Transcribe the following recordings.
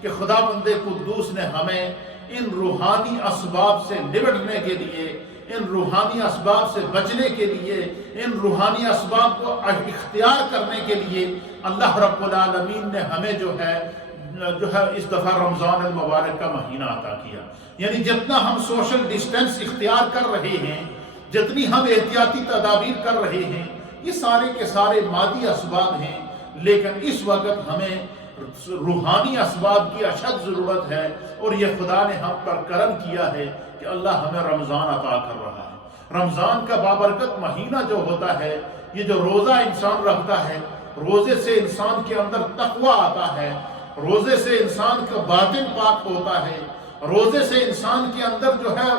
کہ خدا بند قدوس نے ہمیں ان روحانی اسباب سے نمٹنے کے لیے، ان روحانی اسباب سے بچنے کے لیے، ان روحانی اسباب کو اختیار کرنے کے لیے اللہ رب العالمین نے ہمیں جو ہے اس دفعہ رمضان المبارک کا مہینہ عطا کیا۔ یعنی جتنا ہم سوشل ڈسٹینس اختیار کر رہے ہیں، جتنی ہم احتیاطی تدابیر کر رہے ہیں، یہ سارے کے سارے مادی اسباب ہیں، لیکن اس وقت ہمیں روحانی اسباب کی اشد ضرورت ہے، اور یہ خدا نے ہم پر کرم کیا ہے کہ اللہ ہمیں رمضان عطا کر رہا ہے۔ رمضان کا بابرکت مہینہ جو ہوتا ہے، یہ جو روزہ انسان رکھتا ہے، روزے سے انسان کے اندر تقوی آتا ہے، روزے سے انسان کا باطن پاک ہوتا ہے، روزے سے انسان کے اندر جو ہے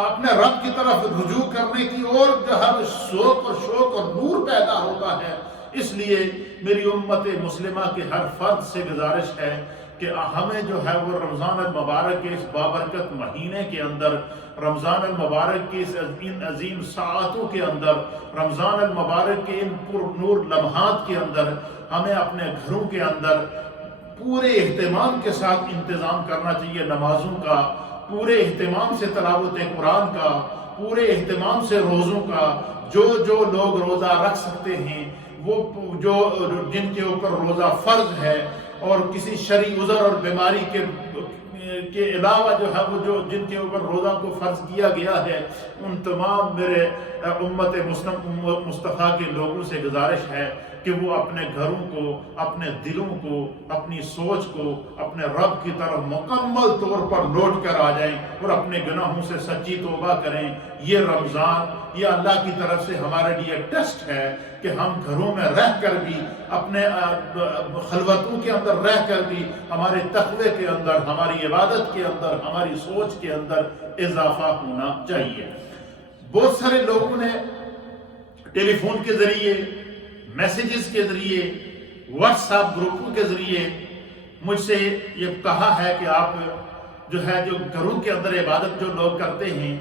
اپنے رب کی طرف رجوع کرنے کی اور جو ہے شوق اور نور پیدا ہوتا ہے۔ اس لیے میری امت مسلمہ کے ہر فرد سے گزارش ہے کہ ہمیں جو ہے وہ رمضان المبارک کے اس بابرکت مہینے کے اندر، رمضان المبارک کی ان عظیم ساعتوں کے اندر، رمضان المبارک کے ان پر نور لمحات کے اندر ہمیں اپنے گھروں کے اندر پورے اہتمام کے ساتھ انتظام کرنا چاہیے، نمازوں کا، پورے اہتمام سے تلاوت قرآن کا، پورے اہتمام سے روزوں کا۔ جو لوگ روزہ رکھ سکتے ہیں، وہ جن کے اوپر روزہ فرض ہے اور کسی شرعی عذر اور بیماری کے علاوہ جو ہے وہ جن کے اوپر روزہ کو فرض کیا گیا ہے، ان تمام میرے امت مصطفیٰ کے لوگوں سے گزارش ہے کہ وہ اپنے گھروں کو، اپنے دلوں کو، اپنی سوچ کو اپنے رب کی طرف مکمل طور پر لوٹ کر آ جائیں اور اپنے گناہوں سے سچی توبہ کریں۔ یہ رمضان، یہ اللہ کی طرف سے ہمارے لیے ٹیسٹ ہے کہ ہم گھروں میں رہ کر بھی، اپنے خلوتوں کے اندر رہ کر بھی ہمارے تقوی کے اندر، ہماری عبادت کے اندر، ہماری سوچ کے اندر اضافہ ہونا چاہیے۔ بہت سارے لوگوں نے ٹیلی فون کے ذریعے، میسیجز کے ذریعے، واٹس ایپ گروپوں کے ذریعے مجھ سے یہ کہا ہے کہ آپ جو گھروں کے اندر عبادت جو لوگ کرتے ہیں،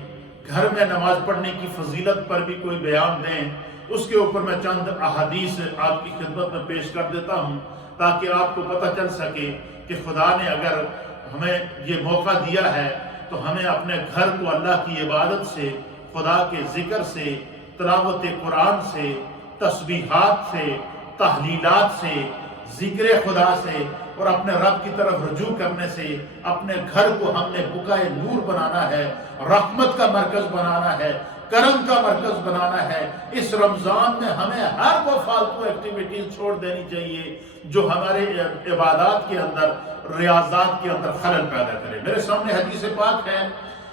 گھر میں نماز پڑھنے کی فضیلت پر بھی کوئی بیان دیں۔ اس کے اوپر میں چند احادیث آپ کی خدمت میں پیش کر دیتا ہوں تاکہ آپ کو پتہ چل سکے کہ خدا نے اگر ہمیں یہ موقع دیا ہے تو ہمیں اپنے گھر کو اللہ کی عبادت سے، خدا کے ذکر سے، تلاوت قرآن سے، تسبیحات سے، تحلیلات سے، ذکر خدا سے اور اپنے رب کی طرف رجوع کرنے سے اپنے گھر کو ہم نے بقائے نور بنانا ہے، رحمت کا مرکز بنانا ہے، کرم کا مرکز بنانا ہے۔ اس رمضان میں ہمیں ہر وہ فالتو ایکٹیویٹیز چھوڑ دینی چاہیے جو ہمارے عبادات کے اندر، ریاضات کے اندر خلل پیدا کرے۔ میرے سامنے حدیث پاک ہے،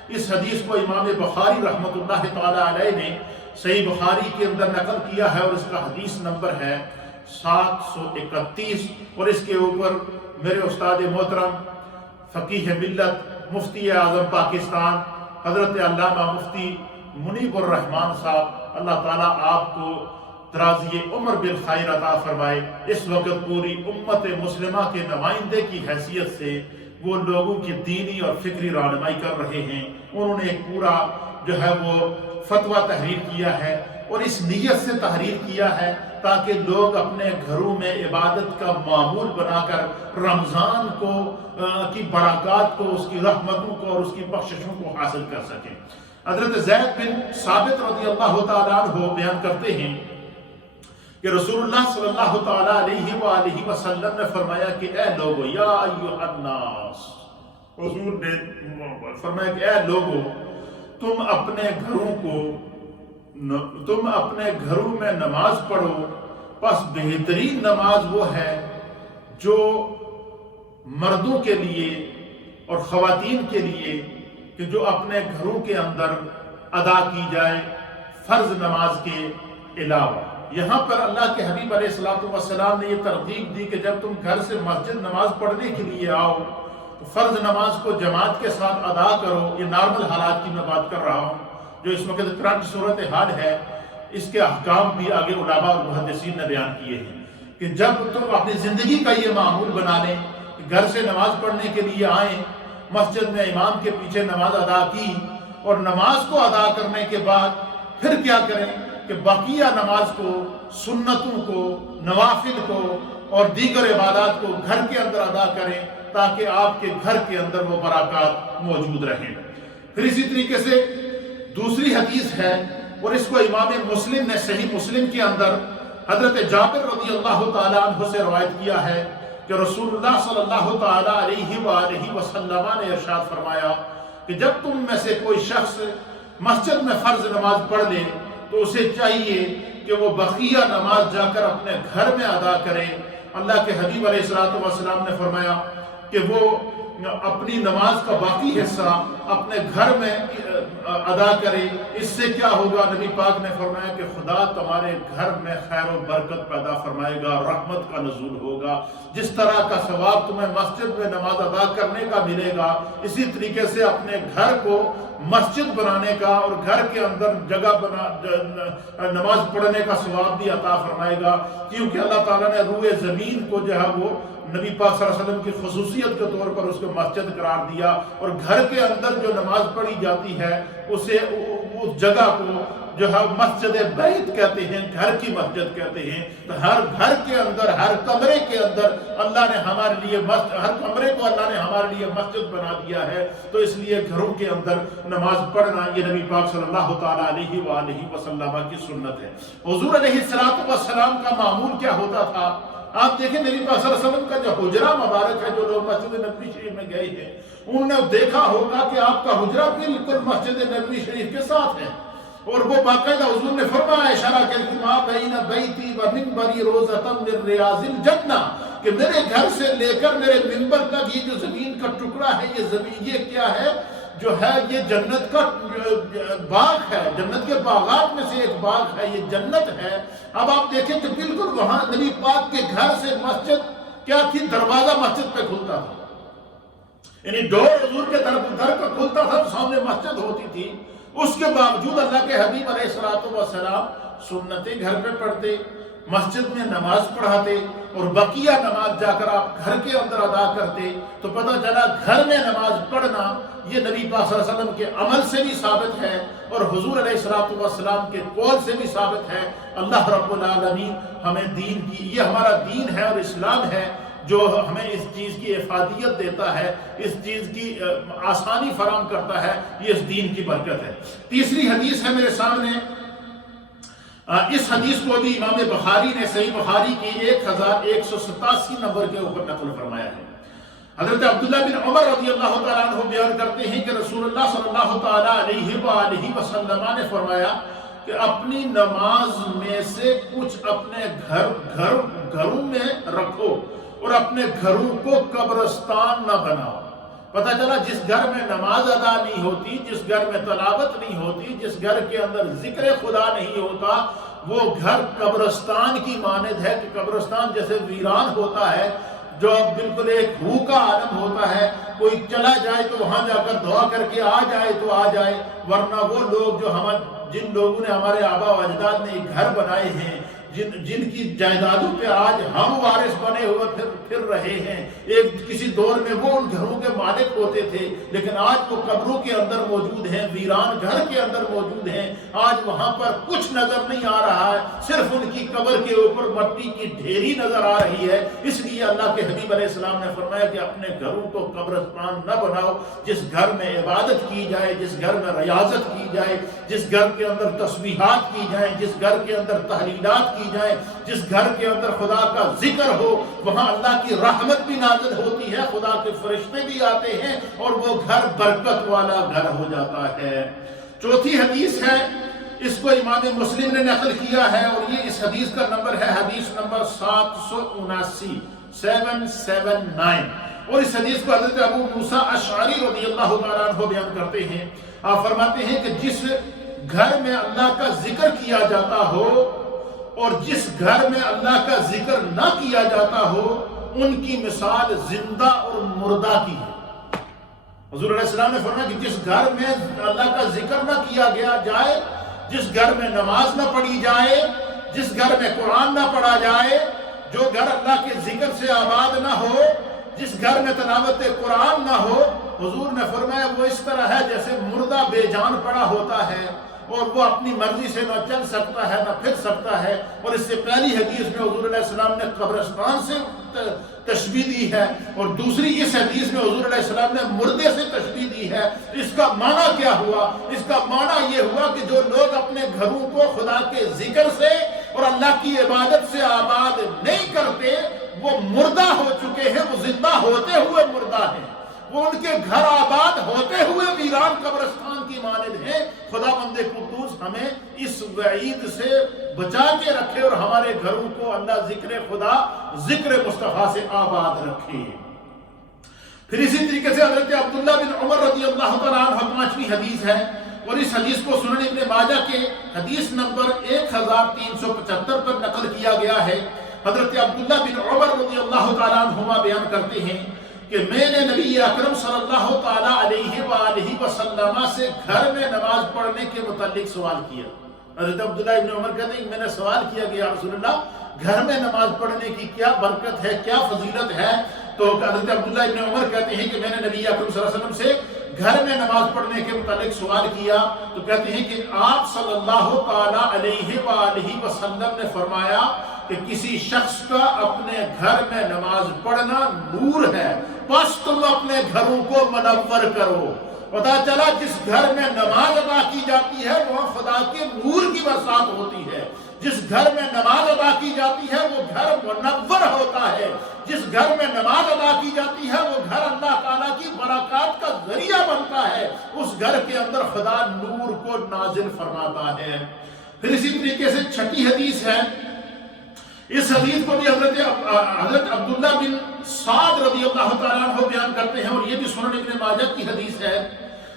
اس حدیث کو امام بخاری رحمۃ اللہ تعالی علیہ نے صحیح بخاری کے اندر نقل کیا ہے اور اس کا حدیث نمبر ہے 731، اور اس کے اوپر میرے استاد محترم فقیہ ملت مفتی اعظم پاکستان حضرت علامہ مفتی منیب الرحمان صاحب، اللہ تعالیٰ آپ کو درازی عمر بالخیر عطا فرمائے، اس وقت پوری امت مسلمہ کے نمائندے کی حیثیت سے وہ لوگوں کی دینی اور فکری رہنمائی کر رہے ہیں۔ انہوں نے ایک پورا جو ہے وہ فتویٰ تحریر کیا ہے اور اس نیت سے تحریر کیا ہے تاکہ لوگ اپنے گھروں میں عبادت کا معمول بنا کر رمضان کو کی برکات کو، اس کی رحمتوں کو اور اس کی بخششوں کو حاصل کر سکیں۔ حضرت زید بن ثابت رضی اللہ تعالیٰ عنہ بیان کرتے ہیں کہ رسول اللہ صلی اللہ تعالیٰ علیہ وآلہ وسلم نے فرمایا کہ اے لوگو، یا ایھا الناس، حضور نے فرمایا کہ اے لوگو، تم اپنے گھروں میں نماز پڑھو، پس بہترین نماز وہ ہے جو مردوں کے لیے اور خواتین کے لیے کہ جو اپنے گھروں کے اندر ادا کی جائے فرض نماز کے علاوہ۔ یہاں پر اللہ کے حبیب علیہ السلام نے یہ ترغیب دی کہ جب تم گھر سے مسجد نماز پڑھنے کے لیے آؤ تو فرض نماز کو جماعت کے ساتھ ادا کرو۔ یہ نارمل حالات کی میں بات کر رہا ہوں، جو اس وقت کرنٹ صورتحال ہے، اس کے احکام بھی آگے علماء اور محدثین نے بیان کیے ہیں کہ جب تم اپنی زندگی کا یہ معمول بنا لیں کہ گھر سے نماز پڑھنے کے لیے آئیں، مسجد میں امام کے پیچھے نماز ادا کی اور نماز کو ادا کرنے کے بعد پھر کیا کریں کہ بقیہ نماز کو، سنتوں کو، نوافل کو اور دیگر عبادات کو گھر کے اندر ادا کریں، تاکہ آپ کے گھر کے اندر وہ برکات موجود رہیں۔ پھر اسی طریقے سے دوسری حدیث ہے، اور اس کو امام مسلم نے صحیح مسلم کے اندر حضرت جابر رضی اللہ تعالیٰ عنہ سے روایت کیا ہے کہ رسول اللہ صلی اللہ تعالیٰ علیہ وآلہ وسلم نے ارشاد فرمایا کہ جب تم میں سے کوئی شخص مسجد میں فرض نماز پڑھ لے تو اسے چاہیے کہ وہ بقیہ نماز جا کر اپنے گھر میں ادا کرے۔ اللہ کے حبیب علیہ السلام نے فرمایا کہ وہ اپنی نماز کا باقی حصہ اپنے گھر میں ادا کرے۔ اس سے کیا ہوگا؟ نبی پاک نے فرمایا کہ خدا تمہارے گھر میں خیر و برکت پیدا فرمائے گا، رحمت کا نزول ہوگا۔ جس طرح کا ثواب تمہیں مسجد میں نماز ادا کرنے کا ملے گا، اسی طریقے سے اپنے گھر کو مسجد بنانے کا اور گھر کے اندر جگہ نماز پڑھنے کا ثواب بھی عطا فرمائے گا، کیونکہ اللہ تعالیٰ نے روئے زمین کو جو ہے وہ نبی پاک صلی اللہ علیہ وسلم کی خصوصیت کے طور پر اس کو مسجد قرار دیا، اور گھر کے اندر جو نماز پڑھی جاتی ہے اسے اس جگہ کو جو ہے مسجد بیت کہتے ہیں، گھر کی مسجد کہتے ہیں۔ تو ہر گھر کے اندر، ہر کمرے کے اندر اللہ نے ہمارے لیے ہر کمرے کو اللہ نے ہمارے لیے مسجد بنا دیا ہے، تو اس لیے گھروں کے اندر نماز پڑھنا یہ نبی پاک صلی اللہ تعالیٰ علیہ وآلہ وسلم کی سنت ہے۔ حضور علیہ السلام کا معمول کیا ہوتا تھا؟ آپ دیکھیں نبی پاک صلی اللہ علیہ وسلم کا جو حجرہ مبارک ہے، جو لوگ مسجد نبوی شریف میں گئے ہیں انہوں نے دیکھا ہوگا کہ آپ کا حجرہ بالکل مسجد نبوی شریف کے ساتھ ہے، اور وہ باقاعدہ حضور نے فرمایا اشارہ کر کے ما بین بیتی و منبری روضۃ من ریاض الجنہ، کہ میرے گھر سے لے کر میرے منبر تک یہ جو زمین کا ٹکڑا ہے، یہ زمین یہ کیا ہے؟ جو ہے یہ جنت کا باغ ہے، جنت کے باغات میں سے ایک باغ ہے، یہ جنت ہے۔ اب آپ دیکھیں کہ بالکل وہاں نبی پاک کے گھر سے مسجد کیا تھی؟ دروازہ مسجد پہ کھلتا تھا، یعنی ڈور حضور کے در کا کھلتا تھا، سامنے مسجد ہوتی تھی۔ اس کے باوجود اللہ کے حبیب علیہ السلام سنتیں گھر پہ پڑھتے، مسجد میں نماز پڑھاتے، اور بقیہ نماز جا کر آپ گھر کے اندر ادا کرتے۔ تو پتہ چلا گھر میں نماز پڑھنا یہ نبی پاک صلی اللہ علیہ وسلم کے عمل سے بھی ثابت ہے، اور حضور علیہ السلام کے قول سے بھی ثابت ہے۔ اللہ رب العالمین ہمیں دین کی، یہ ہمارا دین ہے اور اسلام ہے جو ہمیں اس چیز کی افادیت دیتا ہے، اس چیز کی آسانی فراہم کرتا ہے، یہ اس دین کی برکت ہے۔ تیسری حدیث ہے میرے سامنے، اس حدیث کو بھی امام بخاری نے صحیح بخاری کی 1187 نمبر کے اوپر نقل فرمایا ہے۔ حضرت عبداللہ بن عمر رضی اللہ تعالیٰ عنہ بیان کرتے ہیں کہ رسول اللہ صلی اللہ تعالیٰ علیہ وآلہ وسلم نے فرمایا کہ اپنی نماز میں سے کچھ اپنے گھروں میں رکھو اور اپنے گھروں کو قبرستان نہ بناؤ۔ پتہ چلا جس گھر میں نماز ادا نہیں ہوتی، جس گھر میں تلاوت نہیں ہوتی، جس گھر کے اندر ذکر خدا نہیں ہوتا، وہ گھر قبرستان کی مانند ہے، کہ قبرستان جیسے ویران ہوتا ہے، جو بالکل ایک روح کا عالم ہوتا ہے، کوئی چلا جائے تو وہاں جا کر دعا کر کے آ جائے تو آ جائے، ورنہ وہ لوگ جو جن لوگوں نے ہمارے آبا و اجداد نے گھر بنائے ہیں، جن کی جائیدادوں پہ آج ہم وارث بنے ہوئے پھر رہے ہیں، کسی دور میں وہ ان گھروں کے مالک ہوتے تھے، لیکن آج وہ قبروں کے اندر موجود ہیں، ویران گھر کے اندر موجود ہیں، آج وہاں پر کچھ نظر نہیں آ رہا ہے، صرف ان کی قبر کے اوپر مٹی کی ڈھیری نظر آ رہی ہے۔ اس لیے اللہ کے حبیب علیہ السلام نے فرمایا کہ اپنے گھروں کو قبرستان نہ بناؤ۔ جس گھر میں عبادت کی جائے، جس گھر میں ریاضت کی جائے، جس گھر کے اندر تسبیحات کی جائیں، جس گھر کے اندر تحلیلات کی جائیں، جس گھر کے اندر خدا کا ذکر ہو، وہاں اللہ کی رحمت بھی نازل ہوتی ہے، خدا کے فرشتے بھی آتے ہیں، اور وہ گھر برکت والا گھر ہو جاتا ہے۔ چوتھی حدیث ہے، اس کو امام مسلم نے نقل کیا ہے، اور یہ اس حدیث کا نمبر ہے حدیث نمبر 779، اور اس حدیث کو حضرت ابو موسیٰ اشعری رضی اللہ تعالیٰ عنہ بیان کرتے ہیں۔ آپ فرماتے ہیں کہ جس گھر میں اللہ کا ذکر کیا جاتا ہو اور جس گھر میں اللہ کا ذکر نہ کیا جاتا ہو، ان کی مثال زندہ اور مردہ کی ہے۔ حضور علیہ السلام نے فرمایا کہ جس گھر میں اللہ کا ذکر نہ کیا جائے، جس گھر میں نماز نہ پڑھی جائے، جس گھر میں قرآن نہ پڑھا جائے، جو گھر اللہ کے ذکر سے آباد نہ ہو، جس گھر میں تلاوت قرآن نہ ہو، حضور نے فرمایا وہ اس طرح ہے جیسے مردہ بے جان پڑا ہوتا ہے، اور وہ اپنی مرضی سے نہ چل سکتا ہے نہ پھر سکتا ہے. اور اس سے پہلی حدیث میں حضور علیہ السلام نے قبرستان سے تشبیہ دی ہے، اور دوسری اس حدیث میں حضور علیہ السلام نے مردے سے تشبیہ دی ہے. اس کا معنی کیا ہوا؟ اس کا معنی یہ ہوا کہ جو لوگ اپنے گھروں کو خدا کے ذکر سے اور اللہ کی عبادت سے آباد نہیں کرتے وہ مردہ ہو چکے ہیں، وہ زندہ ہوتے ہوئے مردہ ہیں، وہ ان کے گھر آباد ہوتے ہوئے ویران قبرستان کی مانند ہیں. خدا بند قدوس ہمیں اس وعید سے بچا کے رکھے اور ہمارے گھروں کو اللہ ذکر خدا، ذکر مصطفیٰ سے آباد رکھے. پھر اسی طریقے سے حضرت عبداللہ بن عمر رضی اللہ تعالیٰ عنہ 5ویں حدیث ہے، اور اس حدیث کو سنن ابن ماجہ کے حدیث نمبر 1375 پر نقل کیا گیا ہے. حضرت عبداللہ بن عمر رضی اللہ تعالیٰ عنہما بیان کرتے ہیں کہ میں نے نبی اکرم صلی اللہ تعالیٰ علیہ وآلہ وسلم سے گھر میں نماز پڑھنے کے متعلق سوال کیا. حضرت عبداللہ بن عمر کہتے ہیں کہ میں نے سوال کیا کہ یا رسول اللہ گھر میں نماز پڑھنے کی کیا برکت ہے، کیا فضیلت ہے؟ تو حضرت عبداللہ بن عمر کہتے ہیں کہ میں نے نبی اکرم صلی اللہ علیہ وسلم سے گھر میں نماز پڑھنے کے متعلق سوال کیا تو کہتے ہیں کہ آپ صلی اللہ تعالیٰ علیہ وآلہ وسلم نے فرمایا کہ کسی شخص کا اپنے گھر میں نماز پڑھنا نور ہے، بس تم اپنے گھروں کو منور کرو. پتا چلا جس گھر میں نماز ادا کی جاتی ہے وہاں خدا کے نور کی برسات ہوتی ہے. جس گھر میں نماز ادا کی جاتی ہے وہ گھر منور ہوتا ہے. جس گھر میں نماز ادا کی جاتی ہے وہ گھر اللہ تعالیٰ کی برکات کا ذریعہ بنتا ہے. اس گھر کے اندر خدا نور کو نازل فرماتا ہے. پھر اسی طریقے سے چھٹی حدیث ہے. اس حدیث کو بھی حضرت عبداللہ بن سعد رضی اللہ تعالیٰ عنہ بیان کرتے ہیں، اور یہ بھی سنن ابن ماجہ کی حدیث ہے،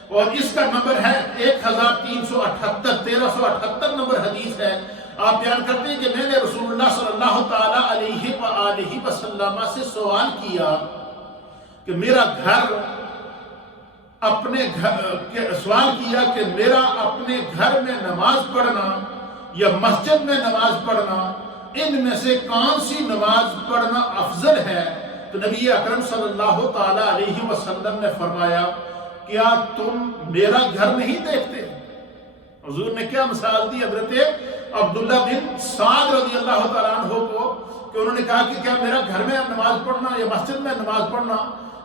اور اس کا نمبر ہے 1378 نمبر حدیث ہے. آپ بیان کرتے ہیں کہ میں نے رسول اللہ صلی اللہ تعالیٰ علیہ وآلہ وسلم سے سوال کیا کہ میرا اپنے گھر میں نماز پڑھنا یا مسجد میں نماز پڑھنا، ان میں سے کون سی نماز پڑھنا افضل ہے؟ تو نبی اکرم صلی اللہ تعالیٰ علیہ وسلم نے فرمایا کیا تم میرا گھر نہیں دیکھتے؟ حضور نے کیا مثال دی حضرت عبداللہ بن سعد رضی اللہ تعالیٰ عنہ کو کہ انہوں نے کہا کہ کیا میرا گھر میں نماز پڑھنا یا مسجد میں نماز پڑھنا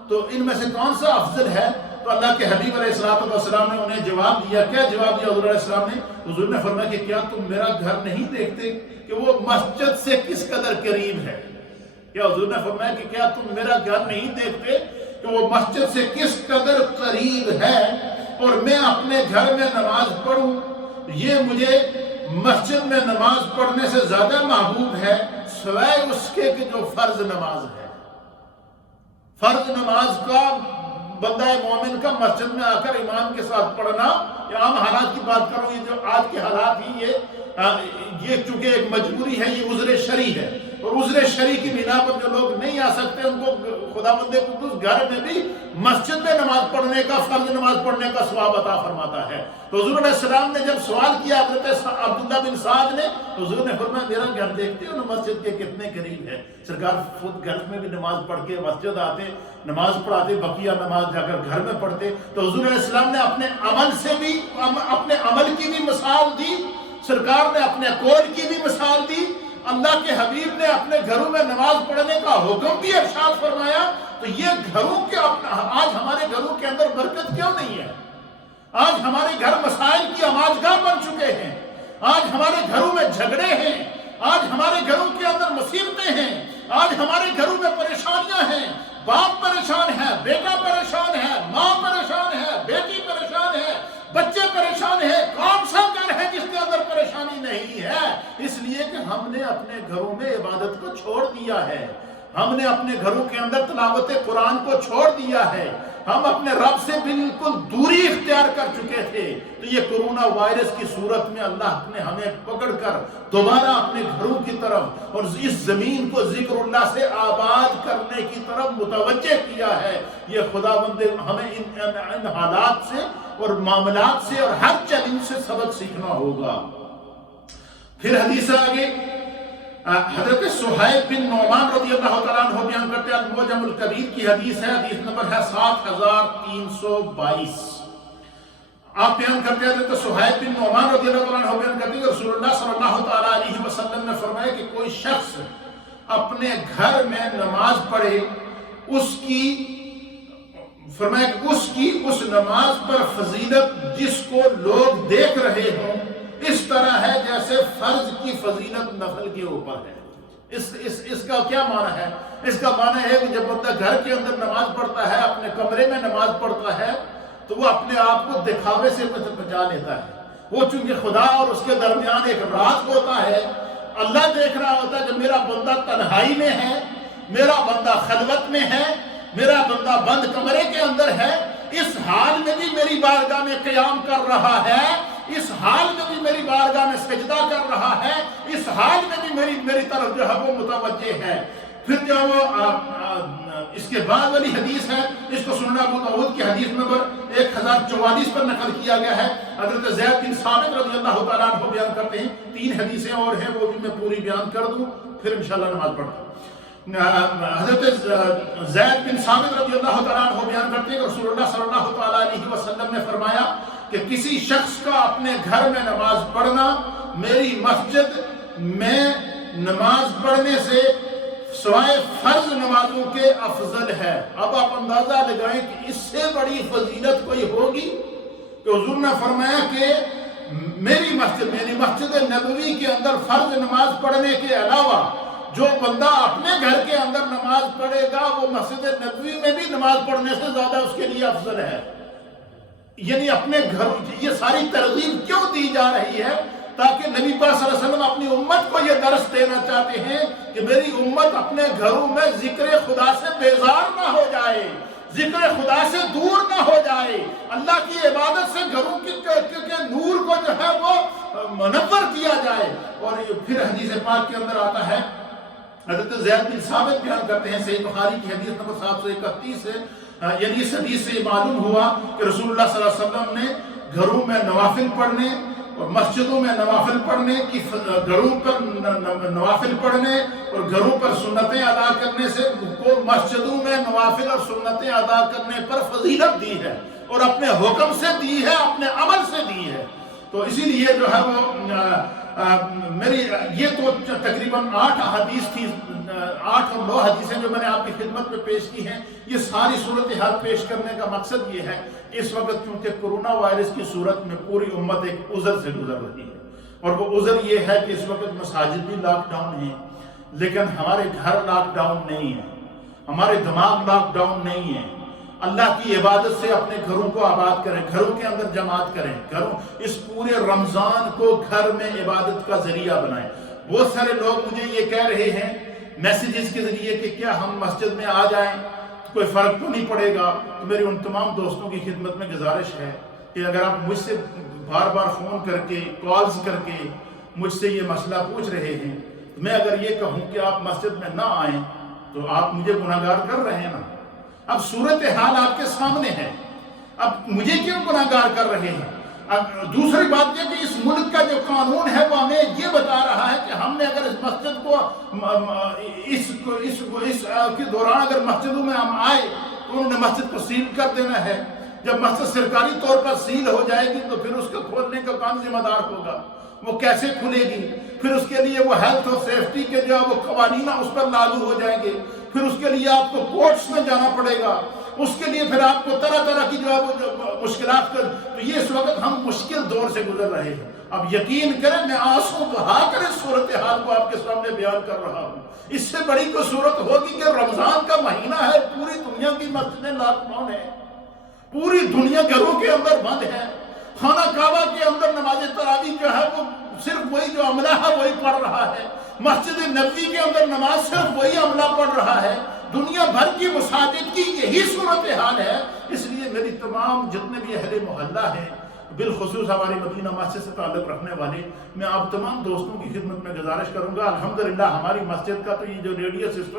تو ان میں سے کون سا افضل ہے؟ تو اللہ کے حبیب علیہ السلام نے انہیں جواب دیا. کیا جواب دیا حضور علیہ السلام نے؟ حضور نے فرمایا کہ کیا تم میرا گھر نہیں دیکھتے کہ وہ مسجد سے کس قدر قریب ہے؟ کیا حضور نے فرمایا کہ کیا تم میرا گھر نہیں دیکھتے کہ وہ مسجد سے کس قدر قریب ہے، اور میں اپنے گھر میں نماز پڑھوں یہ مجھے مسجد میں نماز پڑھنے سے زیادہ محبوب ہے سوائے اس کے کہ جو فرض نماز ہے. فرض نماز کا بندہ مومن کا مسجد میں آ کر امام کے ساتھ پڑھنا، یا عام حالات کی بات کروں، یہ جو آج کے حالات ہی یہ چونکہ ایک مجبوری ہے، یہ عذر شرعی ہے، اور عذر شرعی کی بنا پر جو لوگ نہیں آ سکتے ان کو خداوند قدوس گھر میں بھی مسجد میں نماز پڑھنے کا، فرض نماز پڑھنے کا ثواب عطا فرماتا ہے. تو حضور علیہ السلام نے جب سوال کیا حضرت عبداللہ بن سعد نے، حضور نے فرمایا میرا گھر دیکھتے ہو نا مسجد کے کتنے قریب ہے؟ سرکار خود گھر میں بھی نماز پڑھ کے مسجد آتے، نماز پڑھاتے، بقیہ نماز جا کر گھر میں پڑھتے. تو حضور علیہ السلام نے اپنے عمل سے بھی، اپنے عمل کی بھی مثال دی، سرکار نے اپنے قول کی بھی مثال دی، اللہ کے حبیب نے اپنے گھروں میں نماز پڑھنے کا حکم بھی ارشاد فرمایا. تو یہ گھروں کے آج ہمارے گھروں کے اندر برکت کیوں نہیں ہے؟ آج ہمارے گھر مسائل کی آماجگاہ بن چکے ہیں. آج ہمارے گھروں میں جھگڑے ہیں، آج ہمارے گھروں کے اندر مصیبتیں ہیں، آج ہمارے گھروں میں پریشانیاں ہیں. باپ پریشان ہے، بیٹا پریشان ہے، ماں پریشان ہے، بیٹی پریشان ہے، بچے پریشان ہیں. کون سا گھر ہے جس کے اندر پریشانی نہیں ہے؟ اس لیے کہ ہم نے اپنے گھروں میں عبادت کو چھوڑ دیا ہے، ہم نے اپنے گھروں کے اندر تلاوت قرآن کو چھوڑ دیا ہے، ہم اپنے رب سے بالکل دوری اختیار کر چکے تھے. تو یہ کرونا وائرس کی صورت میں اللہ نے ہمیں پکڑ کر دوبارہ اپنے گھروں کی طرف اور اس زمین کو ذکر اللہ سے آباد کرنے کی طرف متوجہ کیا ہے. یہ خداوند ہمیں ان حالات سے اور معاملات سے اور ہر چیلنج سے سبق سیکھنا ہوگا. پھر حدیث آگے حضرت صہیب بن نعمان رضی اللہ تعالیٰ عنہ بیان کرتے ہیں، المعجم الکبیر کی حدیث ہے، حدیث نمبر ہے 7322. آپ بیان کرتے ہیں تو صہیب بن نعمان رضی اللہ عنہ بیان کرتے ہیں کہ رسول اللہ صلی اللہ تعالیٰ علیہ وسلم نے فرمایا کہ کوئی شخص اپنے گھر میں نماز پڑھے، فرمایا کہ اس نماز پر فضیلت جس کو لوگ دیکھ رہے ہوں اس طرح ہے جیسے فرض کی فضیلت نفل کے اوپر ہے۔ اس کا کیا معنی ہے؟ اس کا معنی ہے کہ جب بندہ گھر کے اندر نماز پڑھتا ہے، اپنے کمرے میں نماز پڑھتا ہے، تو وہ اپنے آپ کو دکھاوے سے بچا لیتا ہے۔ وہ چونکہ خدا اور اس کے درمیان ایک راز ہوتا ہے، اللہ دیکھ رہا ہوتا ہے جب میرا بندہ تنہائی میں ہے، میرا بندہ خلوت میں ہے، میرا بندہ بند کمرے کے اندر ہے، اس حال میں بھی میری بارگاہ میں قیام کر رہا ہے، اس حال میں بھی میری بارگاہ میں سجدہ کر رہا ہے، اس حال میں بھی میری طرف جو ہے وہ متوجہ ہے۔ پھر جو وہ اس کے بعد والی حدیث ہے، اس کو سنن ابو داؤد کی حدیث نمبر 1044 پر نقل کیا گیا ہے۔ حضرت زید بن ثابت رضی اللہ تعالیٰ عنہ بیان کرتے ہیں، 3 حدیثیں اور ہیں، وہ بھی میں پوری بیان کر دوں پھر انشاءاللہ نماز پڑھتا ہوں۔ حضرت زید بن ثابت رضی اللہ تعالیٰ عنہ بیان کرتے ہیں کہ رسول اللہ صلی اللہ تعالیٰ علیہ وسلم نے فرمایا کہ کسی شخص کا اپنے گھر میں نماز پڑھنا میری مسجد میں نماز پڑھنے سے سوائے فرض نمازوں کے افضل ہے۔ اب آپ اندازہ لگائیں کہ اس سے بڑی فضیلت کوئی ہوگی؟ کہ حضور نے فرمایا کہ میری مسجد نبوی کے اندر فرض نماز پڑھنے کے علاوہ جو بندہ اپنے گھر کے اندر نماز پڑھے گا وہ مسجد نبوی میں بھی نماز پڑھنے سے زیادہ اس کے لیے افضل ہے۔ یعنی اپنے گھر، یہ ساری ترغیب کیوں دی جا رہی ہے؟ تاکہ نبی پاک صلی اللہ علیہ وسلم اپنی امت کو یہ درس دینا چاہتے ہیں کہ میری امت اپنے گھروں میں ذکر خدا سے بیزار نہ ہو جائے، ذکر خدا سے دور نہ ہو جائے، اللہ کی عبادت سے گھروں کے نور کو جو ہے وہ منور کیا جائے۔ اور پھر حدیث پاک کے اندر آتا ہے، حضرت زید بن ثابت بیان کرتے ہیں، صحیح بخاری کی حدیث نمبر 731 ہے، یعنی اس حدیث سے معلوم ہوا کہ رسول اللہ صلی اللہ علیہ وسلم نے گھروں میں نوافل پڑھنے اور مسجدوں میں نوافل پڑھنے کی، گھروں پر نوافل پڑھنے اور گھروں پر سنتیں ادا کرنے سے کو مسجدوں میں نوافل اور سنتیں ادا کرنے پر فضیلت دی ہے، اور اپنے حکم سے دی ہے، اپنے عمل سے دی ہے۔ تو اسی لیے جو ہے وہ میری یہ تو تقریباً 8 حدیث تھی، 8 اور 9 حدیثیں جو میں نے آپ کی خدمت میں پیش کی ہیں۔ یہ ساری صورتحال پیش کرنے کا مقصد یہ ہے، اس وقت چونکہ کرونا وائرس کی صورت میں پوری امت ایک عذر سے گزر رہی ہے، اور وہ عذر یہ ہے کہ اس وقت مساجد بھی لاک ڈاؤن ہیں، لیکن ہمارے گھر لاک ڈاؤن نہیں ہیں، ہمارے دماغ لاک ڈاؤن نہیں ہیں۔ اللہ کی عبادت سے اپنے گھروں کو آباد کریں، گھروں کے اندر جماعت کریں، اس پورے رمضان کو گھر میں عبادت کا ذریعہ بنائیں۔ بہت سارے لوگ مجھے یہ کہہ رہے ہیں میسیجز کے ذریعے کہ کیا ہم مسجد میں آ جائیں، کوئی فرق تو نہیں پڑے گا؟ تو میری ان تمام دوستوں کی خدمت میں گزارش ہے کہ اگر آپ مجھ سے بار بار فون کر کے، کالز کر کے مجھ سے یہ مسئلہ پوچھ رہے ہیں، میں اگر یہ کہوں کہ آپ مسجد میں نہ آئیں تو آپ مجھے گناہگار کر رہے ہیں نا۔ اب صورتحال آپ کے سامنے ہے، اب مجھے کیوں گناہگار کر رہے ہیں؟ اب دوسری بات یہ کہ اس ملک کا جو قانون ہے وہ ہمیں یہ بتا رہا ہے کہ ہم نے اگر اس مسجد کو اس کے دوران اگر مسجدوں میں ہم آئے تو انہوں نے مسجد کو سیل کر دینا ہے۔ جب مسجد سرکاری طور پر سیل ہو جائے گی تو پھر اس کو کھولنے کا کون ذمہ دار ہوگا؟ وہ کیسے کھلے گی؟ پھر اس کے لیے وہ ہیلتھ اور سیفٹی کے جو وہ قوانین اس پر لاگو ہو جائیں گے، پھر اس کے لیے آپ کو کورٹس میں جانا پڑے گا، اس کے لیے پھر آپ کو طرح طرح کی جو ہے وہ مشکلات تو یہ اس وقت ہم مشکل دور سے گزر رہے ہیں۔ اب یقین کریں میں آنسو بہا کر اس صورتحال کو آپ کے سامنے بیان کر رہا ہوں۔ اس سے بڑی کوئی صورت ہوگی کہ رمضان کا مہینہ ہے، پوری دنیا کی مسجدیں لاک ڈاؤن ہیں، پوری دنیا گھروں کے اندر بند ہے، خانہ کعبہ کے اندر نماز تراویح جو ہے وہ صرف وہی جو عملہ ہے وہی پڑھ رہا ہے، مسجد نبوی کے اندر نماز صرف وہی عملہ پڑھ رہا ہے، دنیا بھر کی مساجد کی یہی صورتحال ہے۔ اس لیے میری تمام جتنے بھی اہل محلہ ہیں، بالخصوص ہماری مدینہ مسجد سے تعلق رکھنے والے، میں آپ تمام دوستوں کی خدمت میں گزارش کروں گا، الحمدللہ ہماری مسجد کا تو یہ جو ریڈیو سسٹم